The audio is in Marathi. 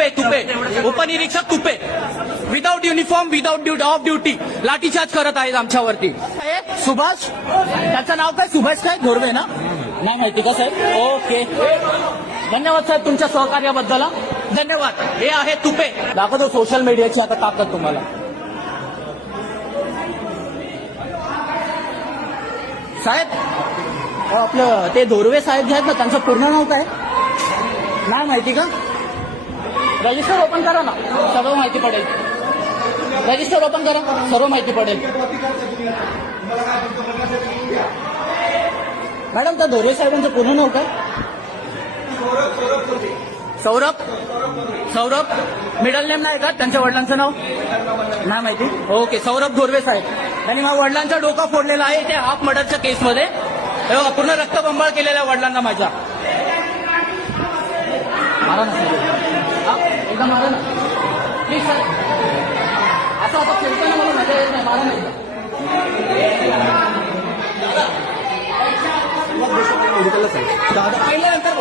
तुपे तुपे. उपनिरीक्षक Tupe. Without uniform without duty off duty lathi charge करत आहेत आमच्यावरती. सुभाष? त्याचं नाव काय? सुभाष काय? घोरवे ना? नाही माहिती का साहेब? ओके. धन्यवाद साहेब तुमच्या सहकार्याबद्दल धन्यवाद. हे आहे तुपे. दाखवतो सोशल मीडियाची आता ताकद तुम्हाला. साहेब आपलं ते धोरवे साहेब जे आहेत ना त्यांचं पूर्ण नाव काय? नाही माहिती का? रजिस्टर ओपन करा ना. सर्व माहिती पडेल. रजिस्टर ओपन करा सर्व माहिती पडेल. मॅडम त्या धोरे साहेबांचं पूर्ण नाव काय? सौरभ. सौरभ. मिडल नेम नाही का? त्यांच्या वडिलांचं नाव? नाही माहिती. ओके सौरभ धोरवे साहेब. त्यांनी माझ्या वडिलांचा डोका फोडलेला आहे त्या हाफ मर्डरच्या केसमध्ये. हे बघा, पूर्ण रक्तबंबाळ केलेल्या वडिलांना माझ्या. मारा ना एकदा मारा ना प्लीज सर असं आता फिरताना मला मजा येत नाही मारा नाही दादा पहिल्यानंतर